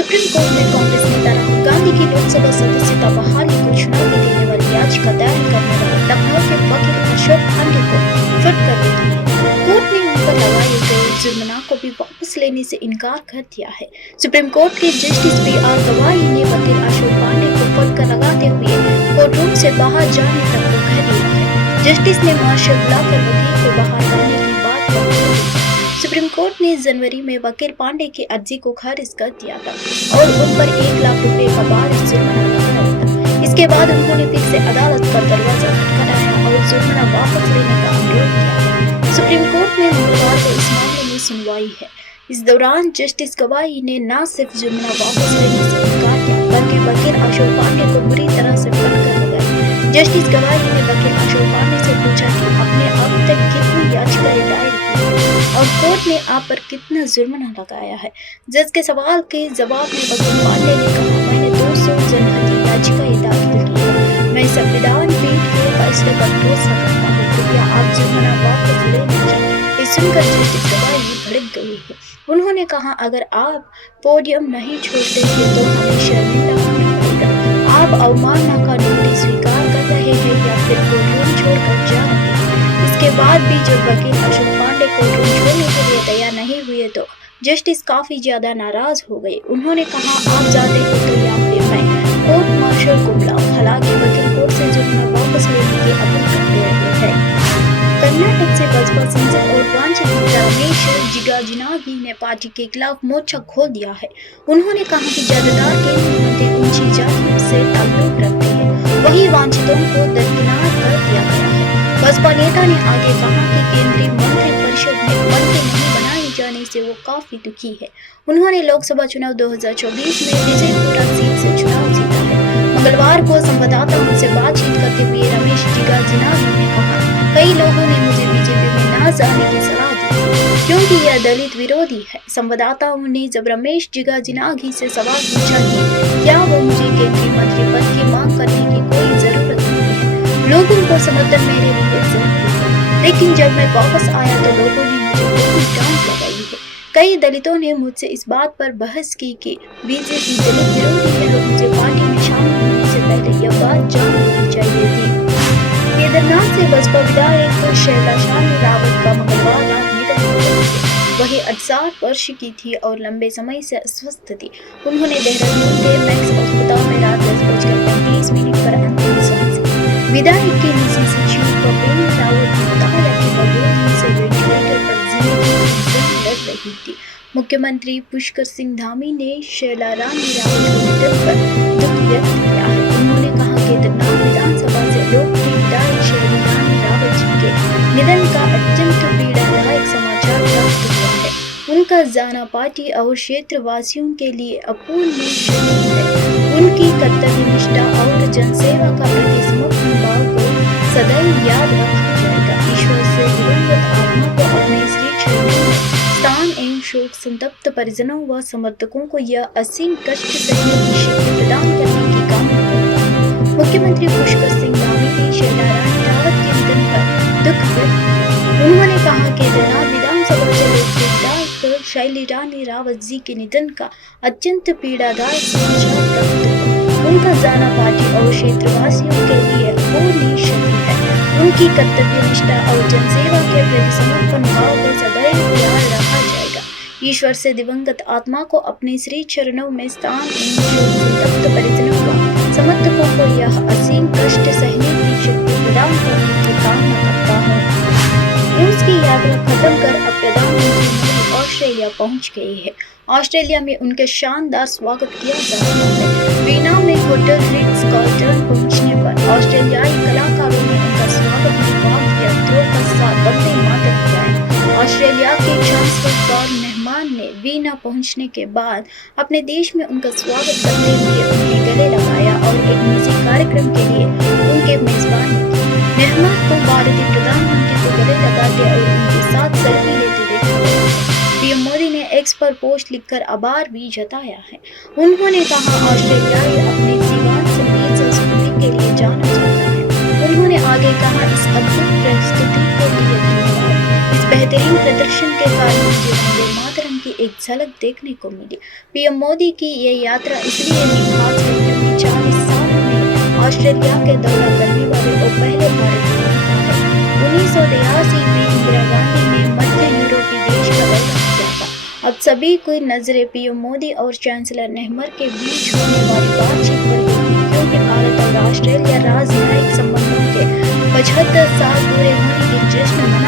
Supreme court में कांग्रेस नेता राहुल गांधी की लोकसभा सदस्यता बहाली को चुनौती देने वाली याचिका दायर करने वाले लखनऊ के वकील अशोक पांडे को फटकार दी है। कोर्ट ने उन पर लगाए गए जुर्माना को भी वापस लेने से इनकार कर दिया है। सुप्रीम कोर्ट के जस्टिस B.R. गवाई ने वकील अशोक पांडे को फटकार लगाते हुए कोर्टरूम से बाहर जाने तक को कह दिया है। जस्टिस ने मार्शल बुलाकर वकील को बाहर लाने की बात कही। सुप्रीम कोर्ट ने जनवरी में वकील पांडे की अर्जी को खारिज कर दिया था और उन पर 1 लाख रुपए का भारी जुर्माना लगाया था। इसके बाद उन्होंने फिर से अदालत का दरवाजा खटखटाया और जुर्माना वापस लेने का अनुरोध किया। सुप्रीम कोर्ट में मंगलवार को इस मामले में सुनवाई है। इस दौरान जस्टिस गवाई ने न सिर्फ जुर्माना वापस लेने से इनकार किया बल्कि वकील अशोक पांडे को बुरी तरह से फटकार लगाई। जस्टिस गवाई ने वकील अशोक पांडे से पूछा कि आपने अब तक कितनी याचिकाएं दायर की और कोर्ट ने आप पर कितना जुर्माना लगाया है। जज के सवाल के जवाब में वकील पांडे ने कहा, मैंने 200 जनहित याचिकाएं दाखिल की है। मैं संविधान पीठ के फैसले पर भरोसा करता हूँ। कृपया आप जुर्माना वापस ले लीजिए। ये सुनकर जस्टिस गवाई भड़क गई है। उन्होंने कहा, अगर आप पोडियम नहीं छोड़ते हैं तो हमें शर्मिंदा होना पड़ेगा। आप अवमानना का नोटिस स्वीकार कर रहे हैं या फिर कोर्टरूम छोड़कर जा रहे हैं। इसके बाद भी जब वकील अशोक पांडे कोर्टरूम छोड़ने के लिए तैयार नहीं हुए तो जस्टिस काफी ज्यादा नाराज हो गए। उन्होंने कहा, आप जाते हो तो या फिर मैं कोर्ट मार्शल को बुलाऊं। हालांकि वकील कोर्ट से जुर्माना वापस लेने की अपील करते रहे हैं। कर्नाटक से बसपा सांसद और वांछित नेता रमेश जिगाजिनागी ने पार्टी के खिलाफ मोर्चा खोल दिया है। उन्होंने कहा कि ज्यादातर केंद्रीय मंत्री ऊंची जातियों से ताल्लुक रखते हैं, वही वांछितों को दरकिनार कर दिया गया है। बसपा नेता ने आगे कहा कि केंद्रीय मंत्री परिषद में मंत्री नहीं बनाए जाने से वो काफी दुखी है। उन्होंने लोकसभा चुनाव 2024 में विजयपुरा सीट से चुनाव जीता है। मंगलवार को संवाददाताओं से बातचीत करते हुए रमेश जिगाजिनागी ने कहा, कई लोगों ने मुझे बीजेपी में न जाने की सलाह दी थी क्योंकि यह दलित विरोधी है। संवाददाताओं ने जब रमेश जिगाजिनागी से सवाल पूछा कि क्या वो मुझे केंद्रीय मंत्री पद की मांग करने की कोई जरूरत नहीं है, लोगों को समर्थन मेरे लिए जरूरी है, लेकिन जब मैं वापस आया तो लोगों ने मुझे बहुत डांट लगाई है। कई दलितों ने मुझसे इस बात पर बहस की कि बीजेपी दलित विरोधी है और मुझे पार्टी में शामिल होने से पहले यह बात जान लेनी चाहिए थी। केदारनाथ से बसपा विधायक शैलाशानी रावत का मंगलवार रात निधन हो गया है। वही 68 वर्ष की थी और लंबे समय से अस्वस्थ थी। उन्होंने देहरादून के मैक्स अस्पताल में रात 10:35 पर अंतिम सांस ली। विधायक के निजी सचिव भूपेंद्र रावत ने बताया कि वह 2 दिन से वेंटिलेटर पर जिंदगी की जंग लड़ रही थी। मुख्यमंत्री पुष्कर सिंह धामी ने शैलारानी रावत के निधन पर दुख व्यक्त किया है। उन्होंने कहा, केदारनाथ विधानसभा से लोकप्रिय विधायक शैलारानी रावत जी के निधन का अत्यंत पीड़ादायक समाचार प्राप्त हुआ है। उनका जाना पार्टी और क्षेत्रवासियों के लिए अपूरणीय क्षति है। उनकी कर्तव्यनिष्ठा और जनसेवा का प्रति समर्पण भाव को सदैव याद रखा जाएगा। ईश्वर से दिवंगत आत्मा को अपने श्री चरणों में स्थान एवं शोक संतप्त परिजनों व समर्थकों को यह असीम कष्ट सहने की शक्ति प्रदान करने की कामना करता हूँ। मुख्यमंत्री पुष्कर सिंह धामी ने शैलारानी रावत के निधन पर दुख व्यक्त किया। उन्होंने कहा, केदारनाथ विधानसभा से लोकप्रिय विधायक शैलारानी रावत जी के निधन का अत्यंत पीड़ादायक समाचार प्राप्त हुआ। उनका जाना पार्टी और क्षेत्रवासियों के लिए अपूरणीय क्षति है। उनकी कर्तव्यनिष्ठा और जनसेवा के प्रति समर्पण भाव को सदैव याद रखा जाएगा। ईश्वर से दिवंगत आत्मा को अपने श्री चरणों में स्थान एवं शोक संतप्त परिजनों व समर्थकों को यह असीम कष्ट सहने की शक्ति प्रदान करने की कामना करता हूँ। न्यूज की यात्रा खत्म कर अब प्रधानमंत्री मोदी ऑस्ट्रेलिया पहुंच गए हैं। ऑस्ट्रेलिया में उनके शानदार स्वागत किया जा रहा है। वीना में होटल रिट्स कार्लटन पहुंचने पर ऑस्ट्रेलियाई कलाकारों ने उनका स्वागत में वाद्य यंत्रों का साथ वंदे मातरम गाया। ऑस्ट्रेलिया के चांसलर लॉर्ड मेहमान ने वीना पहुंचने के बाद अपने देश में उनका स्वागत करते हुए उन्हें गले लगाया और एक निजी कार्यक्रम के लिए उनके मेजबानी की। मेहमान को भारतीय प्रधानमंत्री को गले लगाते और उनके साथ सेल्फी लेते देखा गया। पीएम मोदी ने एक्स पर पोस्ट लिखकर आभार भी जताया है। उन्होंने कहा, ऑस्ट्रेलियाई अपने जीवंत संगीत संस्कृति के लिए जाना जाता है। उन्होंने आगे कहा, इस अद्भुत प्रस्तुति के लिए धन्यवाद। इस बेहतरीन प्रदर्शन के कारण मुझे वंदे मातरम की की एक झलक देखने को मिली। पीएम मोदी की ये यात्रा इसलिए भी खास है क्योंकि 40 सालों में ऑस्ट्रेलिया के दौरा करने वाले वो पहले भारतीय नेता है। 1983 में इंदिरा गांधी ने मध्य यूरोपीय देश का दौरा किया था। अब सभी की नजरें पीएम मोदी और चांसलर नेहमर के बीच होने वाली बातचीत